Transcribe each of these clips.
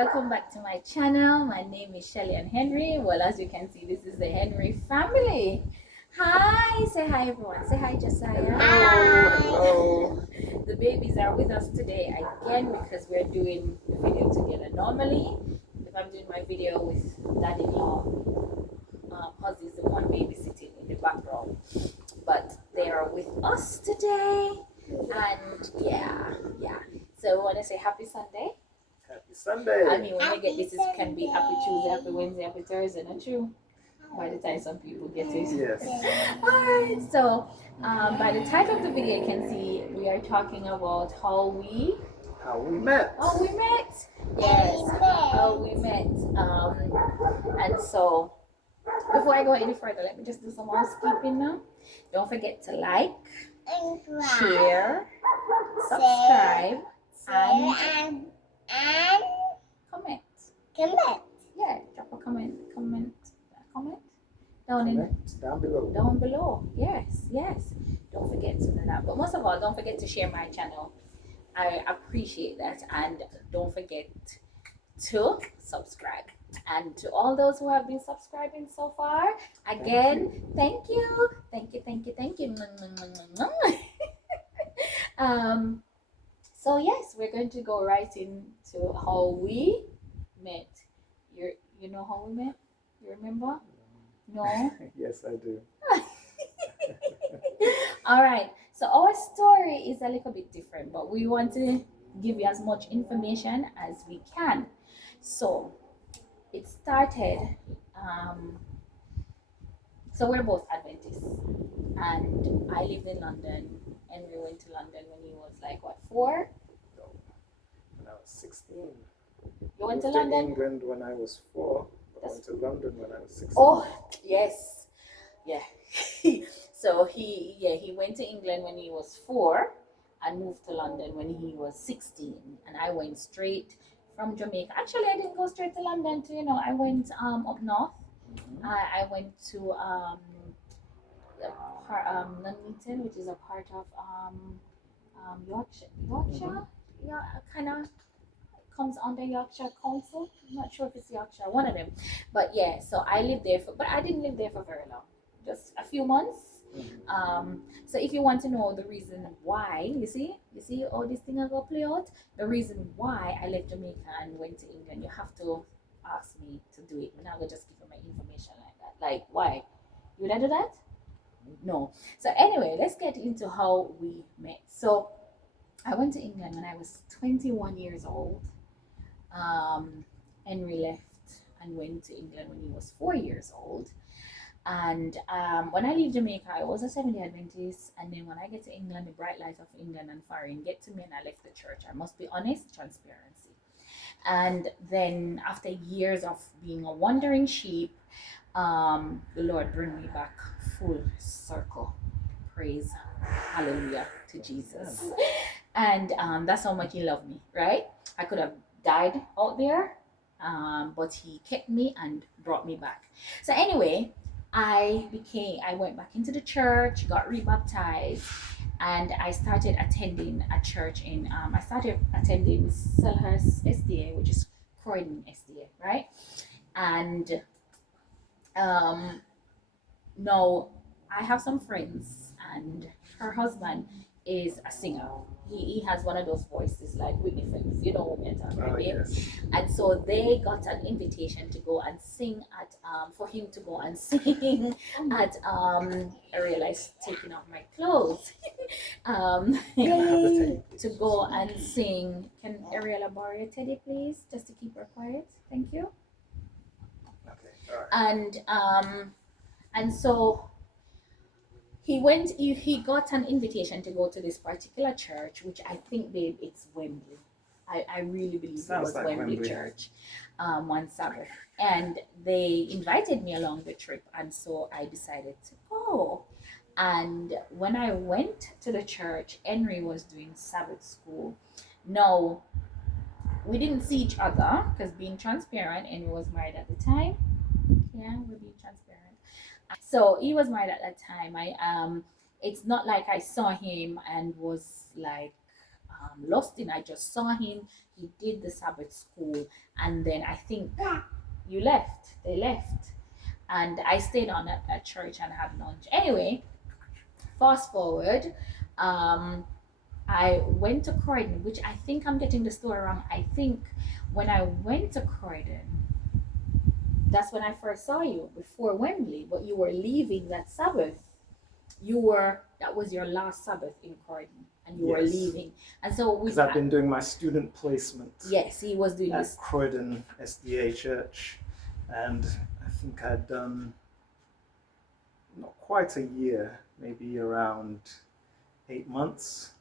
welcome back to my channel. My name is Shelley-ann Henry. Well, as you can see, this is the Henry family. Hi, say hi everyone. Say hi, Josiah. Hello. The babies are with us today again because we're doing the video together. Normally, if I'm doing my video with daddy-in-law, Huzzy is the one babysitting in the background. But they are with us today. And yeah. So we want to say happy Sunday. Happy Sunday. I mean, when they get this, it can be happy Tuesday, happy Wednesday, happy Thursday, not true? By the time some people get it. Yes. Alright, so by the title of the video, you can see we are talking about how we met. How we met. Yes, how we met. And so, before I go any further, let me just do some housekeeping now. Don't forget to like, share, subscribe, and comment. Yeah, drop a comment down below. Yes. Don't forget to do that. But most of all, don't forget to share my channel. I appreciate that, and don't forget to subscribe. And to all those who have been subscribing so far, again, thank you. So yes, we're going to go right into how we met. You know how we met? You remember? No? Yes, I do. All right. So our story is a little bit different, but we want to give you as much information as we can. So it started. So we're both Adventists, and I lived in London. Henry went to London when he was like what, 4? No, when I was 16. You went to Moved London? England when I was 4. I went to London when I was 16. Oh yes, yeah. So he went to England when he was 4 and moved to London when he was 16, and I went straight from Jamaica. Actually, I didn't go straight to London too. I went up north. I went to Nuneaton, which is a part of Yorkshire. Yeah, kind of comes under Yorkshire Council. I'm not sure if it's Yorkshire, one of them. But yeah, so I lived there but I didn't live there for very long, just a few months. So if you want to know the reason why, you see how this thing is going to play out, the reason why I left Jamaica and went to England, you have to ask me to do it. I'm not going to just give you my information like that. Like, why? You would I do that? No. So anyway, let's get into how we met. So I went to England when I was 21 years old. Henry left and went to England when he was 4 years old. And when I leave Jamaica, I was a Seventh-day Adventist. And then when I get to England, the bright light of England and foreign get to me, and I left the church. I must be honest, transparency. And then after years of being a wandering sheep, the Lord bring me back full circle. Praise, hallelujah to Jesus. And that's how much he loved me, right? I could have died out there, but he kept me and brought me back. So anyway, I went back into the church, got rebaptized, and I started attending a church I started attending Selhurst SDA, which is Croydon SDA, right? And now I have some friends, and her husband is a singer. He has one of those voices like Whitney Phillips, you know what I'm talking about. Yes. And so they got an invitation to go and sing at for him to go and sing at I realized taking off my clothes. To go and sing. Can Ariella borrow your teddy, please, just to keep her quiet? Thank you. Okay. All right. And so he got an invitation to go to this particular church, which I think, babe, it's Wembley. I really believe it was like Wembley Church, one Sabbath. And they invited me along the trip, and so I decided to go. And when I went to the church, Henry was doing Sabbath school. No, we didn't see each other because, being transparent, Henry was married at the time. Yeah, we're being transparent. So he was married at that time. It's not like I saw him and was like, lost in. I just saw him. He did the Sabbath school, and then I think you left. They left, and I stayed on at church and had lunch. Anyway, fast forward. I went to Croydon, which I think I'm getting the story wrong. I think when I went to Croydon, that's when I first saw you before Wembley, but you were leaving that Sabbath. That was your last Sabbath in Croydon, and you were Yes. leaving. And so Because I've been doing my student placement yes, he was doing at this. Croydon SDA Church, and I think I'd done not quite a year, maybe around 8 months,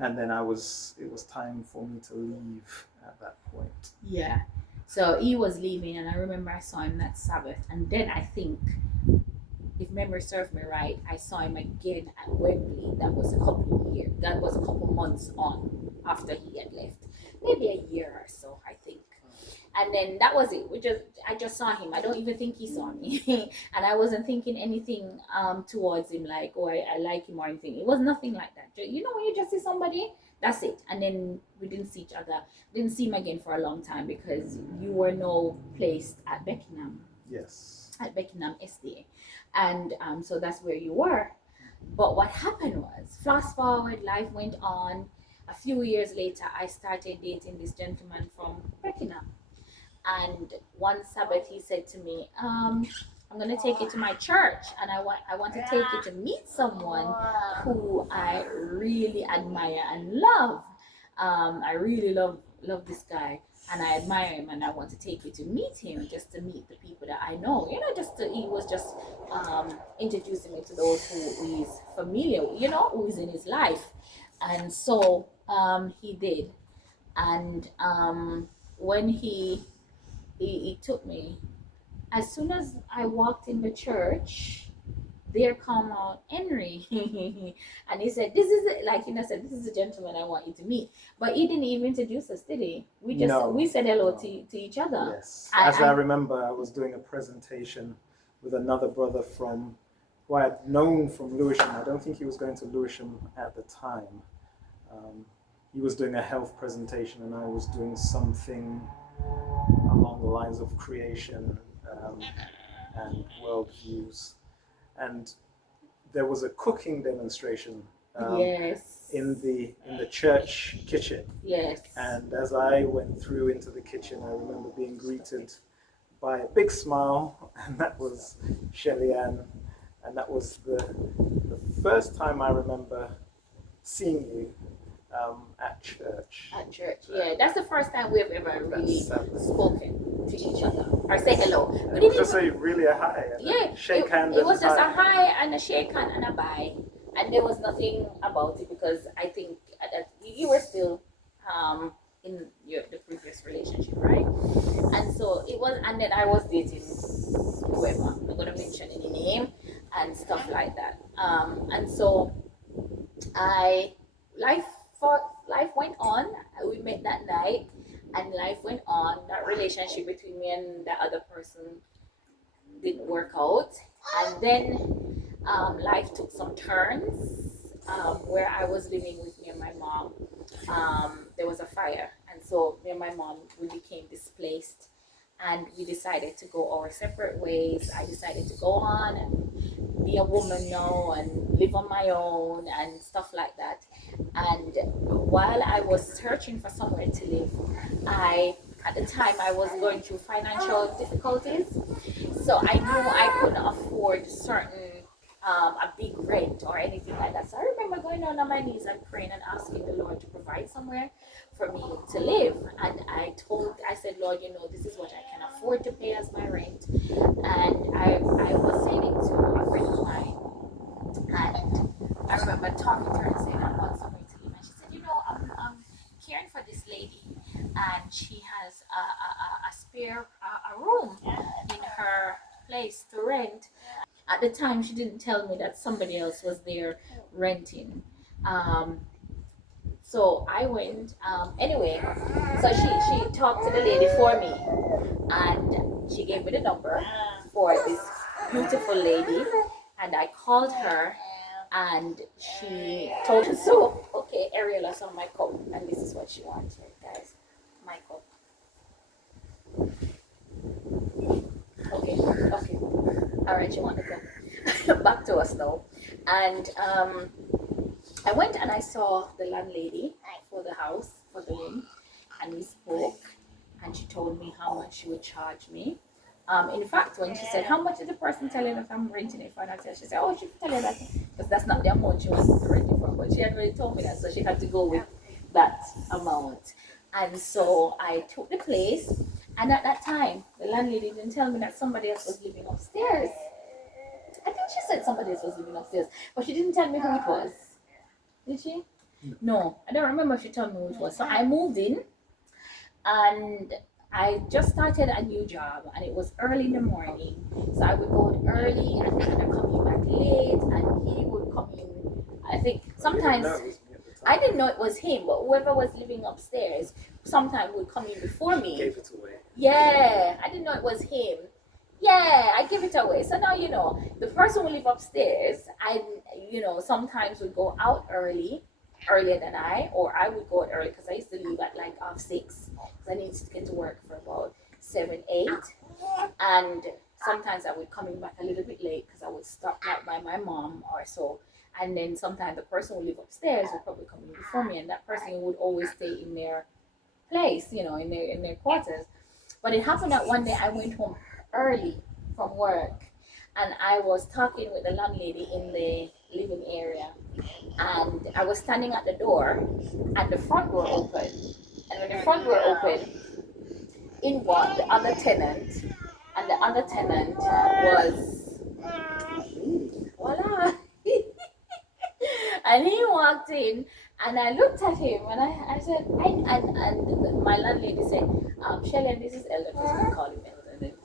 and then it was time for me to leave at that point. Yeah. So he was leaving, and I remember I saw him that Sabbath, and then I think, if memory serves me right, I saw him again at Wembley. That was a couple months on after he had left, maybe a year or so, I think. And then that was it. I just saw him. I don't even think he saw me, and I wasn't thinking anything towards him like, oh, I like him or anything. It was nothing like that. You know, when you just see somebody, that's it. And then we didn't see each other. Didn't see him again for a long time because you were now placed at Beckenham. Yes. At Beckenham SDA, and so that's where you were. But what happened was, fast forward, life went on. A few years later, I started dating this gentleman from Beckenham, and one Sabbath he said to me, I'm gonna take you to my church, and I want to take you to meet someone who I really admire and love. I really love this guy, and I admire him, and I want to take you to meet him, just to meet the people that I know. You know, he was just introducing me to those who he's familiar with, you know, who is in his life. And so he did. And when he took me, as soon as I walked in the church, there come out Henry, and he said, "This is it." Like, you know, said, "This is the gentleman I want you to meet." But he didn't even introduce us, did he? We said hello to each other. Yes. I remember, I was doing a presentation with another brother who I had known from Lewisham. I don't think he was going to Lewisham at the time. He was doing a health presentation, and I was doing something along the lines of creation and worldviews. And there was a cooking demonstration Yes. in the church kitchen. Yes. And as I went through into the kitchen, I remember being greeted by a big smile, and that was Shelley-ann. And that was the first time I remember seeing you at church. At church, yeah. That's the first time we've ever really spoken to each other or say hello. We didn't just say really a hi. And shake hands. It was just a hi and a shake hand and a bye, and there was nothing about it because I think that you were still in the previous relationship, right? And so it was, and then I was dating whoever. I'm not gonna mention any name and stuff like that. And so life went on. We met that night, and life went on. That relationship between me and the other person didn't work out, and then life took some turns. Where I was living with me and my mom, there was a fire, and so me and my mom, we became displaced, and we decided to go our separate ways. I decided to go on and be a woman now and live on my own and stuff like that. And while I was searching for somewhere to live, at the time I was going through financial difficulties, so I knew I couldn't afford certain a big rent or anything like that. So I remember going down on my knees and praying and asking the Lord to provide somewhere for me to live. And I said, Lord, you know, this is what I can afford to pay as my rent. And I was saying it to a friend of mine, and I remember talking to her and saying, I want somewhere to live. And she said, you know, I'm caring for this lady, and she has a spare room in her place to rent. At the time, she didn't tell me that somebody else was there renting. So I went. Anyway, so she talked to the lady for me, and she gave me the number for this beautiful lady, and I called her, And she told me, so, okay, Ariella saw my cup, and this is what she wanted, guys. My cup. Okay, okay. All right, you want to go. Back to us now. And I went and I saw the landlady for the house, for the room, and we spoke, and she told me how much she would charge me. In fact, when she said, how much is the person telling if I'm renting it for an hotel? She said, oh, she can tell you that, because that's not the amount she wanted to rent it for, but she had already told me that, so she had to go with that amount. And so I took the place, and at that time, the landlady didn't tell me that somebody else was living upstairs. I think she said somebody else was living upstairs, but she didn't tell me who it was. Did she? No, I don't remember if she told me who it was. So I moved in, and I just started a new job, and it was early in the morning. So I would go in early and kind of come in back late, and he would come in. I think sometimes I didn't know it was him, but whoever was living upstairs sometimes would come in before me. Gave it away. Yeah, I didn't know it was him. Yeah, I give it away. So now you know the person who live upstairs. I, sometimes would go out earlier than I, or I would go out early because I used to leave at like 6. Because I needed to get to work for about 7, 8, and sometimes I would come in back a little bit late because I would stop like by my mom or so. And then sometimes the person who live upstairs would probably come in before me, and that person would always stay in their place, in their quarters. But it happened that one day I went home early from work, and I was talking with the landlady in the living area, and I was standing at the door, and the front door opened. And when the front door opened, in walked the other tenant, and the other tenant was voila. And he walked in, and I looked at him, and I said, and my landlady said, Shelley-ann, this is Elder, because we call him Elder at the time.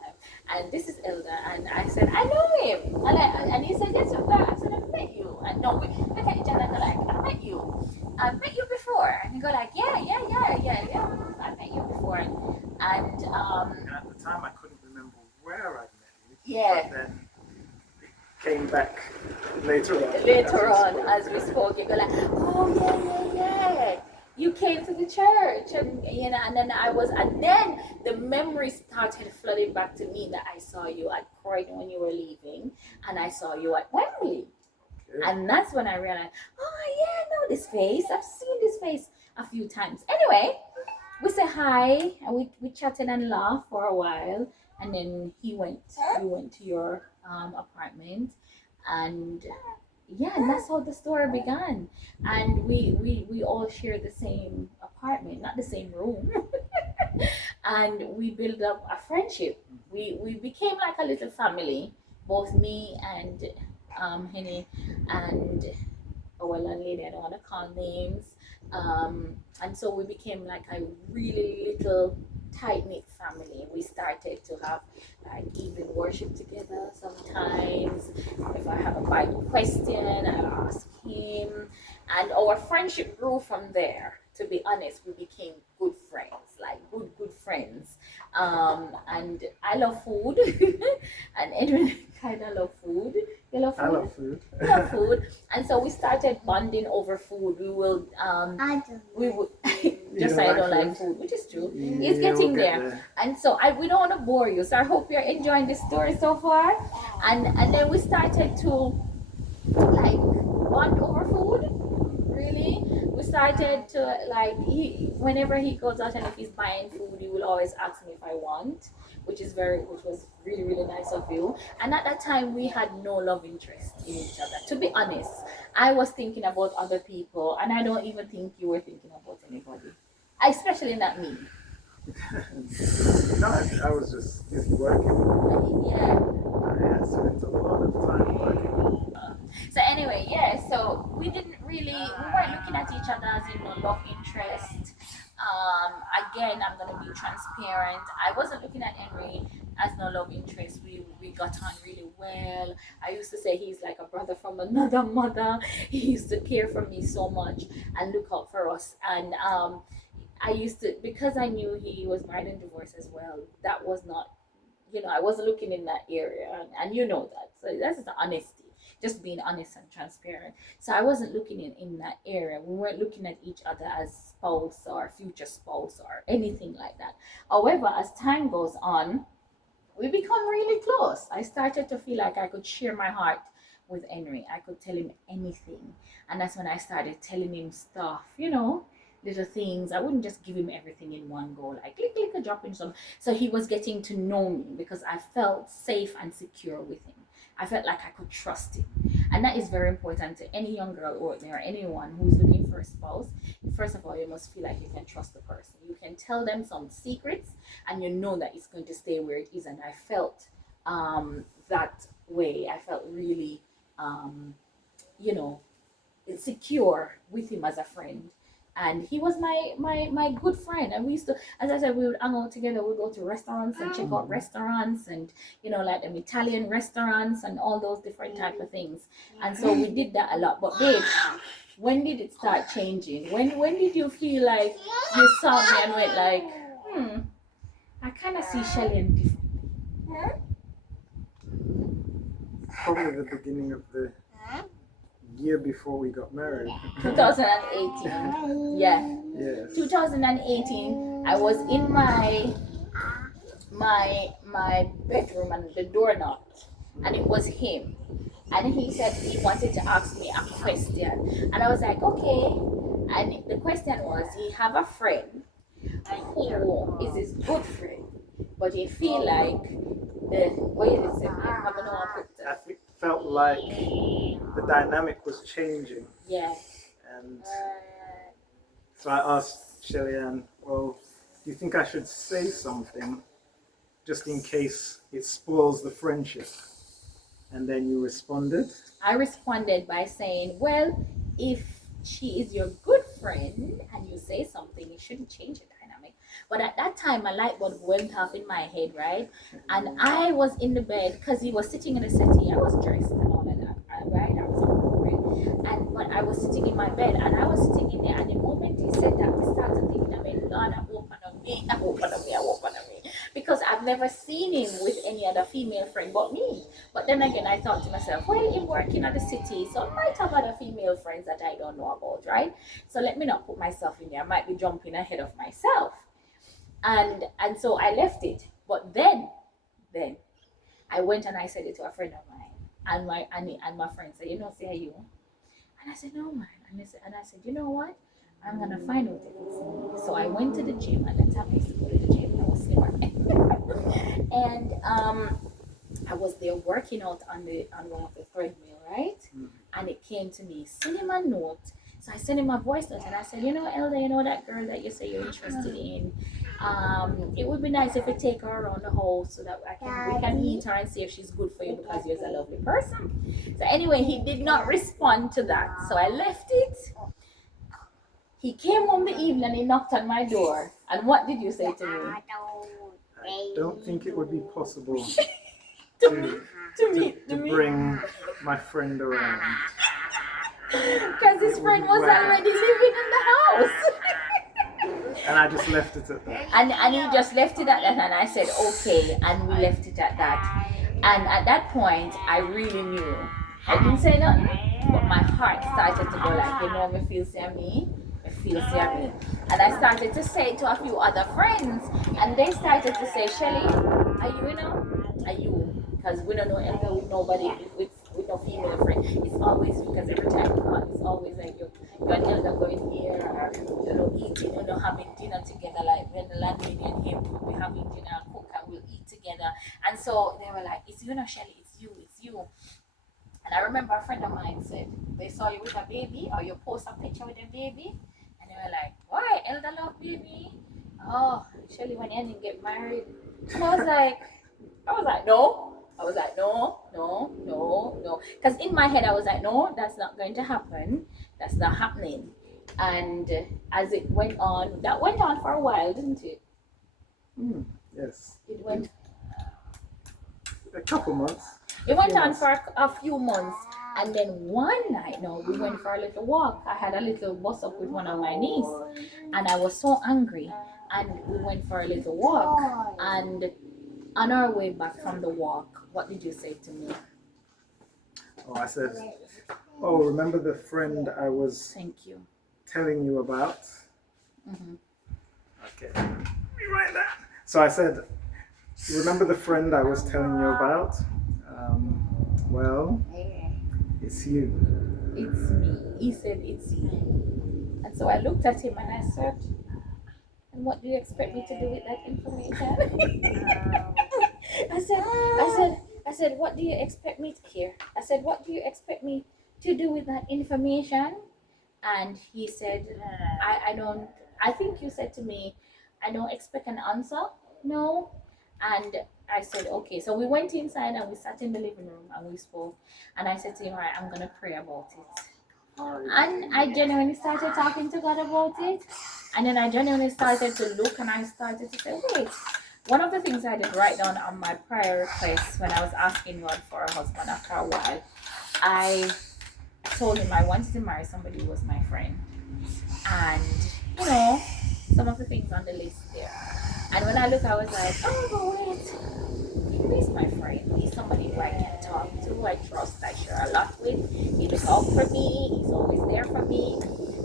And this is Elder, and I said, I know him. And he said, yes, you got. I said, I've met you. And no, we look at each other and go like, I met you. I've met you before. And he go like, yeah. I met you before. And at the time I couldn't remember where I met you. Yeah. But then came back later on. As we spoke, you go like, oh yeah. You came to the church, and and then and then the memories started flooding back to me that I saw you at Croydon when you were leaving, and I saw you at Wembley. Okay. And that's when I realized, oh yeah, I know this face. I've seen this face a few times. Anyway, we say hi, and we chatted and laughed for a while, and then we went to your apartment, and yeah, and that's how the story began. And we all shared the same apartment, not the same room. And we built up a friendship. We became like a little family, both me and Henny and our landlady. I don't want to call names. And so we became like a really little tight-knit family. We started to have like evening worship together sometimes. If I have a Bible question, I'll ask him, and our friendship grew from there. To be honest, we became good friends, like good friends. And I love food, and Edwin kind of love food. You love food? I love food. You love food, and so we started bonding over food. We will we would just say I don't like food, which is true. It's getting there. And so we don't want to bore you. So I hope you're enjoying this story so far. And then we started to like bond over food. Really, we started to like whenever he goes out and if he's buying food, he will always ask me if I want, which was really nice of you. And at that time, we had no love interest in each other. To be honest, I was thinking about other people, and I don't even think you were thinking about anybody, especially not me. No, I was just busy working. Yeah. I had spent a lot of time working. So anyway, yeah. So we weren't looking at each other as love interest. Again, I'm gonna be transparent. I wasn't looking at Henry as no love interest. We got on really well. I used to say he's like a brother from another mother. He used to care for me so much and look out for us. And I used to, because I knew he was married and divorced as well. That was not, I wasn't looking in that area, and you know that. So that's the honesty. just being honest and transparent. So I wasn't looking in that area. We weren't looking at each other as spouse or future spouse or anything like that. However, as time goes on, we become really close. I started to feel like I could share my heart with Henry. I could tell him anything. And that's when I started telling him stuff, little things. I wouldn't just give him everything in one go, like click, a drop in some. So he was getting to know me because I felt safe and secure with him. I felt like I could trust him. And that is very important to any young girl out there, or anyone who's looking for a spouse. First of all, you must feel like you can trust the person. You can tell them some secrets and you know that it's going to stay where it is. And I felt that way. I felt really, secure with him as a friend. And he was my good friend, and we used to, as I said, we would hang out together. We'd go to restaurants and check out restaurants, and like them Italian restaurants and all those different type of things. And so we did that a lot. But babe, when did it start changing? When did you feel like you saw me and went like, I kind of see Shelley-ann differently? Probably the beginning of the year before we got married. 2018. Yeah. Yes. 2018. I was in my bedroom and the door knocked, and it was him. And he said he wanted to ask me a question, and I was like, okay. And the question was, he have a friend who is his good friend, but he feel like I felt like the dynamic was changing. Yeah. And so I asked Shelley-ann, well, do you think I should say something just in case it spoils the friendship? And then you responded? I responded by saying, well, if she is your good friend and you say something, it shouldn't change the dynamic. But at that time, a light bulb went off in my head, right? And I was in the bed because he was sitting in the settee. I was dressed and all of that, right? I was appropriate. But I was sitting in my bed, and I was sitting in there. And the moment he said that, we started thinking, God, I hope on me. Because I've never seen him with any other female friend but me. But then again, I thought to myself, well, he's working at the city, so I might have other female friends that I don't know about, right? So let me not put myself in there. I might be jumping ahead of myself. And so I left it. But then I went and I said it to a friend of mine. And my friend said, say are you? And I said, no, man. And I said, you know what? I'm gonna find out if it's me. So I went to the gym. At the time I used to go to the gym. I was slimmer. And I was there working out on one of the treadmill, right? And it came to me, send him a note. So I sent him a voice note, and I said, Elda, that girl that you say you're interested in. It would be nice if you take her around the house so that we can meet her and see if she's good for you, because you're a lovely person. So anyway, he did not respond to that. So I left it. He came home the evening and he knocked on my door. And what did you say to me? I don't think it would be possible to bring my friend around. Because his friend was already living in the house. And I just left it at that. And he just left it at that, and I said, okay, and we left it at that. And at that point, I really knew. I didn't say nothing, but my heart started to go like, me feel me. And I started to say it to a few other friends, and they started to say, Shelley, are you? Because we don't know Elder with nobody, with no female friend. It's always because every time we call, it's always like you and Elder going here, or eating, having dinner together, like when the landlady and him will be having dinner and cook and we'll eat together. And so they were like, it's Shelley, it's you. And I remember a friend of mine said, they saw you with a baby, or you post a picture with a baby. And they were like, why? Elder love baby? Oh, Shelley, when you didn't get married. And I was like, no. I was like, no. Because in my head, I was like, no, that's not going to happen. That's not happening. And as it went on, that went on for a while, didn't it? Yes. It went a couple months. It went on for a few months. And then one night, we went for a little walk. I had a little bust up with one of my niece, and I was so angry. And we went for a little walk. And on our way back from the walk, what did you say to me? Oh, I said, oh, remember the friend I was Thank you. telling you about? Mm-hmm. Okay, let me write that. So I said, remember the friend I was telling you about? Well, it's you. It's me. He said it's you. And so I looked at him and I said, and what do you expect me to do with that information? I said, what do you expect me to hear? I said, what do you expect me to do with that information? And he said, I think you said to me, I don't expect an answer. No. And I said, okay. So we went inside and we sat in the living room and we spoke. And I said to him, all right, I'm going to pray about it. And I genuinely started talking to God about it. And then I genuinely started to look and I started to say, wait, one of the things I did write down on my prayer request when I was asking God for a husband after a while, I told him I wanted to marry somebody who was my friend. And, you know, some of the things on the list there. And when I look, I was like, oh, wait, he's my friend. He's somebody who I can talk to, who I trust, I share a lot with. He looks out for me, he's always there for me.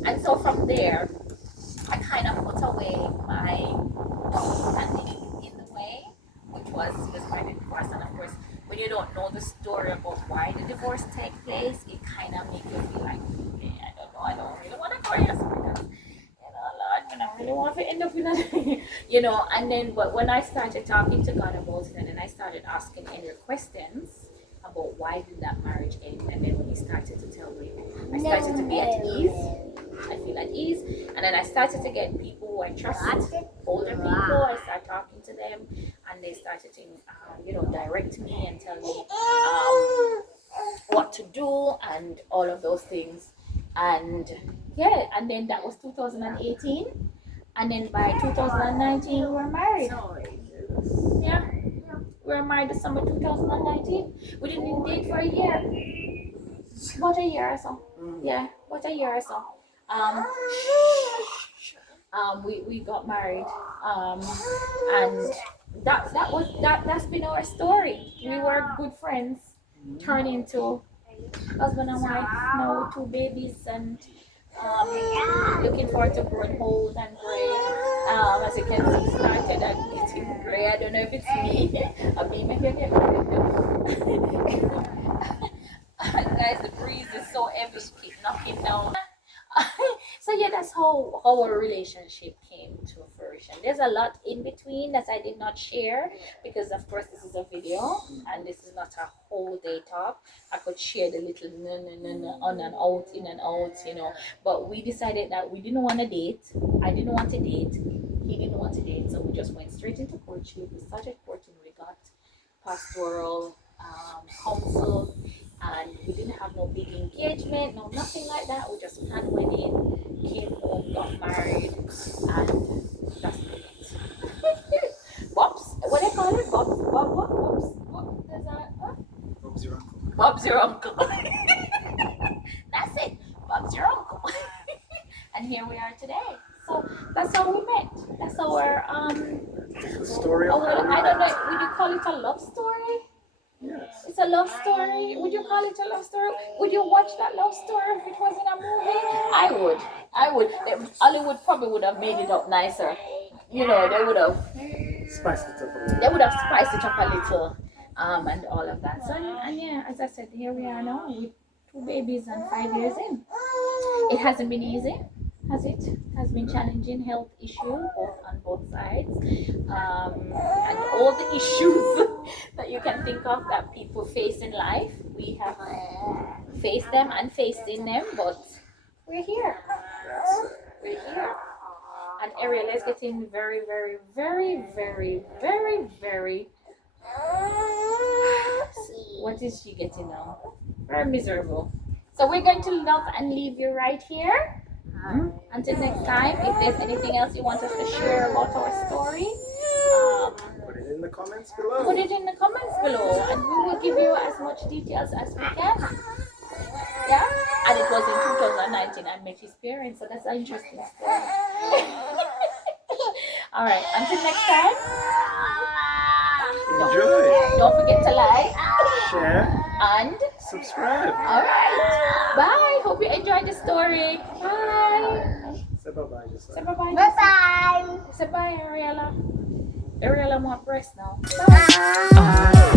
And so from there, I kind of put away my standing in the way, which was by the divorce. And of course, when you don't know the story about why the divorce take place, it kind of makes you feel like, I don't know, I don't really want to go here because, Lord, I don't really want to end up in a, and then, but when I started talking to God about it, and then I started asking any questions about why did that marriage end, and then when he started to tell me, I started to be at ease. I feel at ease, and then I started to get people who I trust, older people. I started talking to them, and they started to, direct me and tell me what to do and all of those things. And yeah, and then that was 2018, and then by 2019 we were married. Yeah, we were married December 2019. We didn't date for a year, about a year or so. Yeah, about a year or so. Um, we got married, and that's been our story. We were good friends, turned into husband and wife now with two babies, and looking forward to growing old and gray. As you can see, started and getting gray. I don't know if it's me. I mean, I can get guys, the breeze is so heavy, keep knocking down. So yeah, that's how our relationship came to fruition. There's a lot in between that I did not share because of course this is a video and this is not a whole day talk. I could share the little on and out, in and out, but we decided that we didn't want to date. I didn't want to date, he didn't want to date, so we just went straight into courtship. We started courting, we got pastoral counsel, and we didn't have no big engagement, no nothing like that. We just planned wedding, came home, got married, and that's it. Bob's, what do you call it? Bob's, there's a, what? Bob's your uncle. Bob's your uncle. That's it. Bob's your uncle. And here we are today. So that's how we met. That's our The story of how we I don't met. know, would you call it a love story? Yes. It's a love story. Would you call it a love story? Would you watch that love story if it was in a movie? I would. Hollywood probably would have made it up nicer. They would have Spiced it up a little. they would have spiced it up a little, and all of that. So and yeah, as I said, here we are now with two babies and 5 years in. It hasn't been easy, has it? Has been challenging, health issue on both sides, and all the issues that you can think of that people face in life. We have faced them and faced in them, but we're here. We're here. And Ariel is getting very, very, very, very, very, very. What is she getting now? Very miserable. So we're going to love and leave you right here. Until next time, if there's anything else you want us to share about our story, Put it in the comments below. put it in the comments below, and we will give you as much details as we can. Yeah, and it was in 2019 I met his parents, so that's an interesting story. All right, until next time. Enjoy. Don't forget to like, Share. and subscribe. All right. Bye. Hope you enjoyed the story. Bye. Say bye-bye, just Say bye-bye. Bye-bye. Say bye, Ariella. Ariella want breast now. Bye.